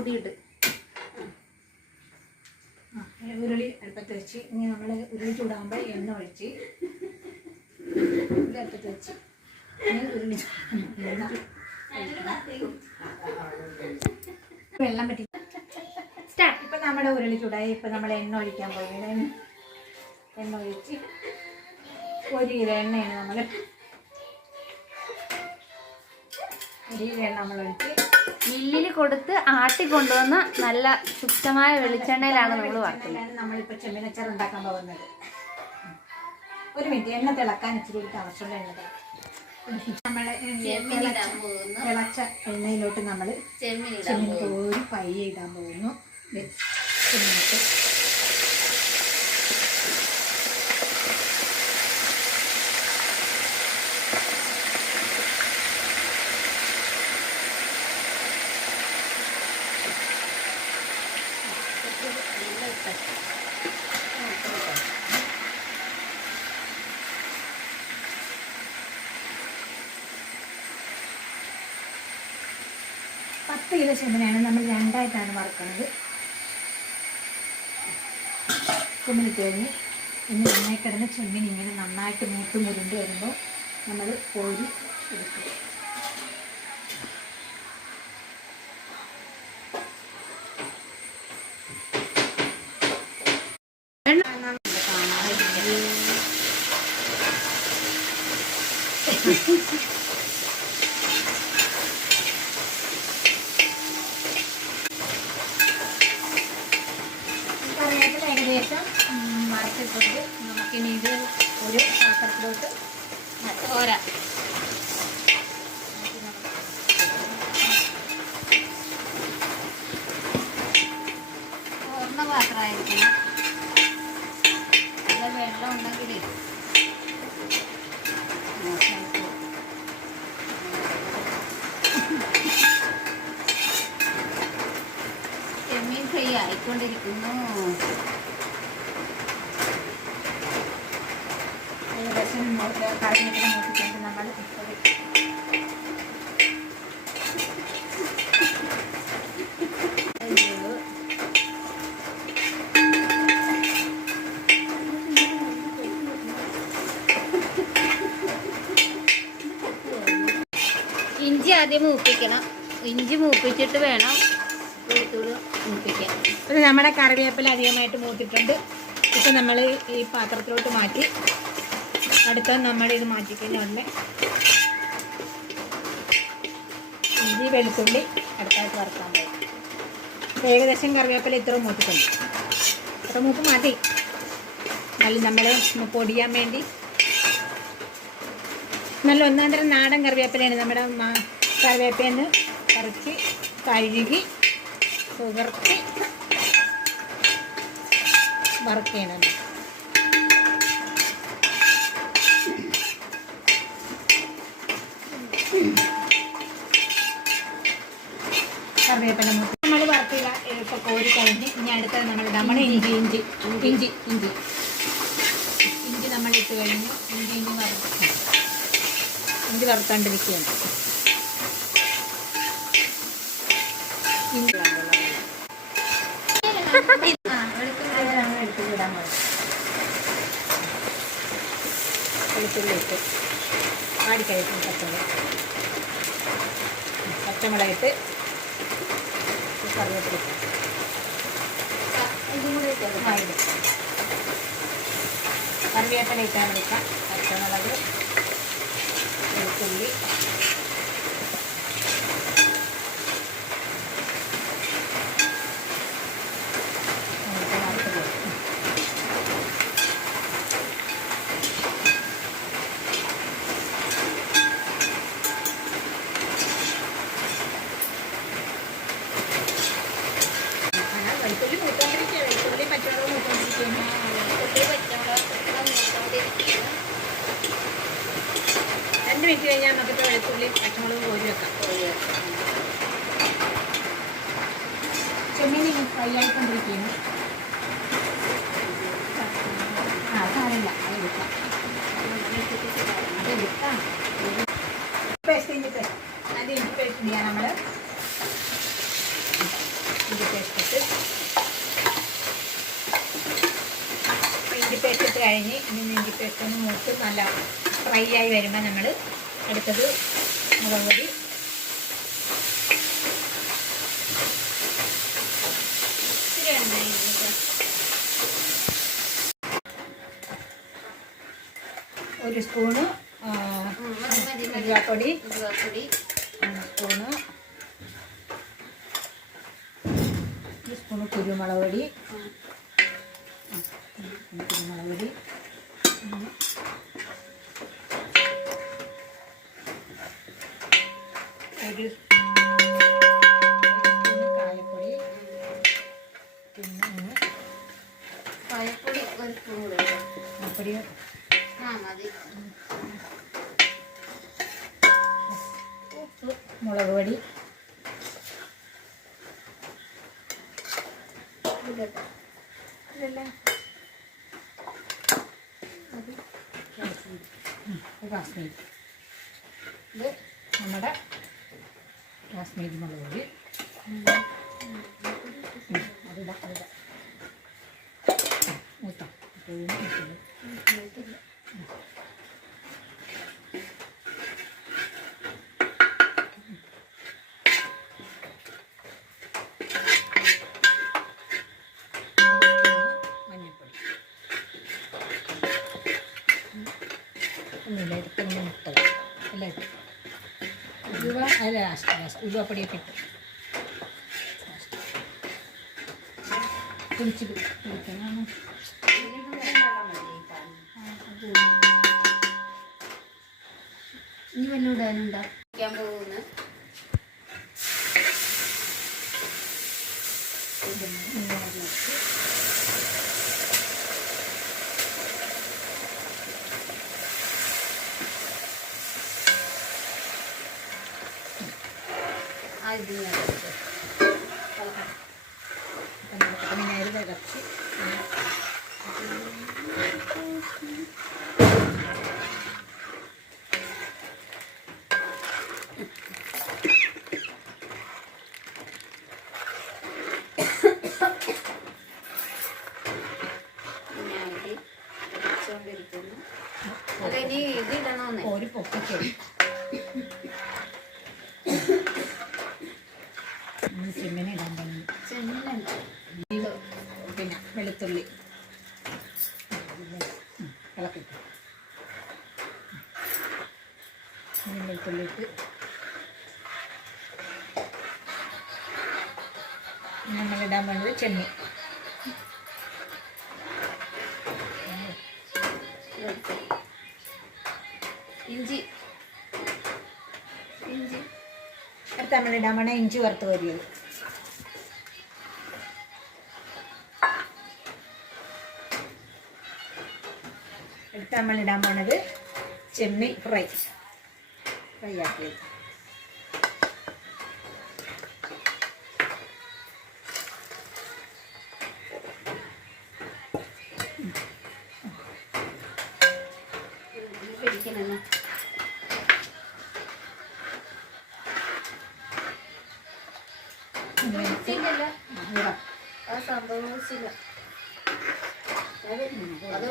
മൂടിയിട്ട് ആ, ഉരുളി അടുപ്പത്ത് വെച്ച് ഇനി നമ്മൾ ഉരുളി ചൂടാകുമ്പോൾ എണ്ണ ഒഴിച്ച് ഉരുളി അടുപ്പത്ത് വെച്ച് ഉരുളി വെള്ളം പറ്റി. സ്റ്റാർട്ട് ഇപ്പം നമ്മുടെ ഉരുളി ചൂടായി. ഇപ്പം നമ്മൾ എണ്ണ ഒഴിക്കാൻ എണ്ണ എണ്ണ ഒഴിച്ച് ഒരു കിലോ എണ്ണയാണ് നമ്മൾ ഒരു കിലോ എണ്ണ നമ്മൾ ഒഴിച്ച് മില്ലിൽ കൊടുത്ത് ആട്ടി കൊണ്ടുവന്ന നല്ല ശുദ്ധമായ വെളിച്ചെണ്ണയിലാണ് നമ്മൾ വറുക്കുന്നത് നമ്മളിപ്പോൾ ചെമ്മിനച്ചാർ ഉണ്ടാക്കാൻ പോകുന്നത്. ഒരു മിനിറ്റ് എണ്ണ തിളക്കാൻ ഇച്ചിരി ആവശ്യമുള്ള എണ്ണ നമ്മളെ തിളച്ച എണ്ണയിലോട്ട് നമ്മൾ ചെമ്മീൻ കോരി പയ്യെ ഇടാൻ പോകുന്നു. ചെമ്മീനിട്ട് പത്ത് കിലോ ചെമ്മനാണ് നമ്മൾ രണ്ടായിട്ടാണ് വറുക്കുന്നത് ചെമ്മീനിട്ട് കഴിഞ്ഞ് ഇനി നന്നായി കിടന്ന് ചെമ്മീൻ ഇങ്ങനെ നന്നായിട്ട് മൂത്ത് മുരുണ്ട് വരുമ്പോൾ നമ്മൾ കോരി എടുക്കും. കറിവേപ്പില ഏകദേശം ഉം, വറുത്തിട്ടുണ്ട് നമുക്കിനി ഇത് ഒരു പാത്രത്തിലോട്ട് ഓര ഓർന്ന പാത്രമായിരിക്കണം. നല്ല വെള്ളം ഉണ്ടെങ്കിൽ ചെമ്മീൻ ഫ്രൈ ആയിക്കൊണ്ടിരിക്കുന്നു. ഇഞ്ചി ആദ്യം മൂപ്പിക്കണം. ഇഞ്ചി മൂപ്പിച്ചിട്ട് വേണം മൂപ്പിക്കാൻ. നമ്മുടെ കറിവേപ്പില അധികമായിട്ട് മൂത്തിട്ടുണ്ട്. ഇപ്പം നമ്മൾ ഈ പാത്രത്തിലോട്ട് മാറ്റി അടുത്ത നമ്മൾ ഇത് മാറ്റിക്കഴിഞ്ഞുണ്ട് ഇഞ്ചി വെളുത്തുള്ളി അടുത്തായിട്ട് വറുക്കാൻ പോകും. ഏകദേശം കറിവേപ്പില ഇത്ര മൂത്തിട്ടുണ്ട്. ഇത്ര മൂത്ത് മാറ്റി. നല്ല നമ്മൾ പൊടിയാൻ വേണ്ടി. നല്ല ഒന്നാം തരം നാടൻ കറിവേപ്പിലയാണ് നമ്മുടെ കറിവേപ്പിന്ന് പറിച്ച് കഴുകി സുകർത്തി വർക്ക് കറിവേപ്പില മൂത്ത് നമ്മൾ ചെയ്ത ഇപ്പോൾ കോരി കഴിഞ്ഞ് ഇനി അടുത്തത് നമ്മൾ നമ്മുടെ ഇഞ്ചി. ഇഞ്ചി ഇഞ്ചി ഇഞ്ചി ഇഞ്ചി. നമ്മൾ ഇട്ട് കഴിഞ്ഞ് ഇഞ്ചി ഇഞ്ചി വറുത്ത്. ഇഞ്ചി വറുത്താണ്ടിരിക്കുകയാണ്. ഇഞ്ചി ആ, വെളുത്തുള്ളി നമ്മൾ വെളുത്തുള്ളി ഇടാൻ പോകും വെളുത്തുള്ളി ഇട്ട് ആടിക്കഴിക്കും പച്ചമുളക്. പച്ചമുളക് ഇട്ട് കറിവേപ്പില. കറിവേപ്പില ഇട്ടാൻ എടുക്കാം പച്ചമുളക് വെളുത്തുള്ളി നമുക്ക് വറുത്ത് കൊടുക്കാം. ആ, വെളുത്തുള്ളി മൂത്തോണ്ടിരിക്കുക വെളുത്തുള്ളി പച്ചമുളക് മൂത്തോണ്ടിരിക്കുന്നു വെളുത്തുള്ളി പച്ചമുളക് ഇതെല്ലാം മൂത്തോണ്ടിരിക്കുകയാണ്. മിനിറ്റ് കഴിഞ്ഞാൽ നമുക്കിപ്പോൾ വെളുത്തുള്ളി പച്ചമുളക് കോരി വെക്കാം. കോഴി വെക്കാം. ചെമ്മീൻ ഫ്രൈ ആയിക്കൊണ്ടിരിക്കുന്നു. ആ സാരമില്ല. അത് എടുക്കാം. അത് എടുക്കാം. പേസ്റ്റ് ചെയ്തിട്ട്. അത് ഇഞ്ചി പേസ്റ്റ് ചെയ്യാം നമ്മൾ ഇഞ്ചി പേസ്റ്റ് ഇട്ട്. ഇഞ്ചി പേസ്റ്റ് ഇട്ട് കഴിഞ്ഞ് ഇനി ഇഞ്ചി പേസ്റ്റ് ഒന്ന് മൂത്ത് നല്ല ഫ്രൈ ആയി വരുമ്പോൾ നമ്മൾ അടുത്തത് മുളക് പൊടി. ഒരു സ്പൂണ് ആ, ഉം, മതി, മതി, മതി. ഉലുവാപ്പൊടി ഉലുവാപ്പൊടി ഒരു സ്പൂണ് ഒരു സ്പൂണ് കുരുമുളക് പൊടി കുരുമുളക് പൊടി ഉപ്പ് മുളക് പൊടി കാശ്മീരി ഇത് നമ്മുടെ കാശ്മീരി മുളക് പൊടി അതിടാം അതിടാം മൂത്ത ഒന്നുമില്ല ഉലുവപ്പൊടിയൊക്കെ കുളിച്ച് കുളിക്കണം ഇതിലിപ്പം വെള്ളം മതി ഈ പാലിന്. ഇനി വല്ലതും ഇടാനുണ്ടോ വയ്ക്കാൻ പോകുന്നു അതിനകത്ത് ഞാൻ തിളച്ച് വിനാഗിരി ഒഴിച്ചുകൊണ്ടിരിക്കുന്നു അല്ല ഇനി ഇടണമെന്നേ ഒരു പൊക്കത്തെ ചെമ്മീൻ ഇടാൻ തുടങ്ങി ചെമ്മന പിന്നെ വെളുത്തുള്ളി. ഇളക്കി ഇളക്കിട്ട് ഇനി വെളുത്തുള്ളി ഇട്ട് നമ്മളിടാൻ വേണ്ടത് ചെമ്മീൻ. ഇഞ്ചി ഇഞ്ചി അടുത്ത് നമ്മളിടാൻ വേണ്ട ഇഞ്ചി വറുത്ത് കോരിയത് അടുത്ത് ഇടാൻ പോണത് ചെമ്മീൻ ഫ്രൈ ഫ്രൈ ആക്കിയത് പിടിക്കണല്ലോ ആ സംഭവിച്ചില്ല അത് അത്